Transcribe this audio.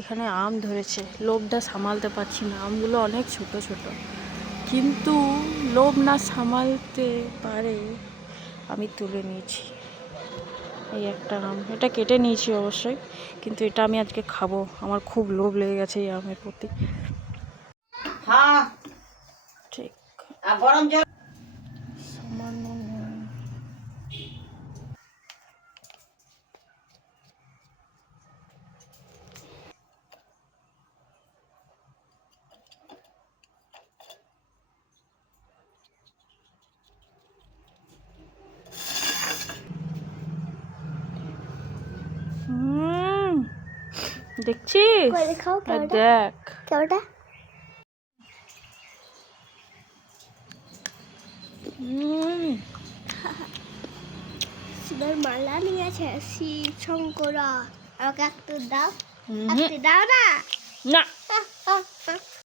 এখানে আম ধরেছে, লোভটা সামালতে পারছি না, আমগুলো অনেক ছোট ছোট, কিন্তু লোভ না সামালতে পারে আমি তুলে নিয়েছি। এই একটা আম, এটা কেটে নিয়েছি অবশ্যই, কিন্তু এটা আমি আজকে খাবো। আমার খুব লোভ লেগে গেছে এই আমের প্রতি। হ্যাঁ ঠিক গরম জল সামান্য নুন। দেখছিস? দেখ কেউটা শিবের মালা নিয়েছে শিব শঙ্করা। আমাকে একটু দাও, একটু দাও না। না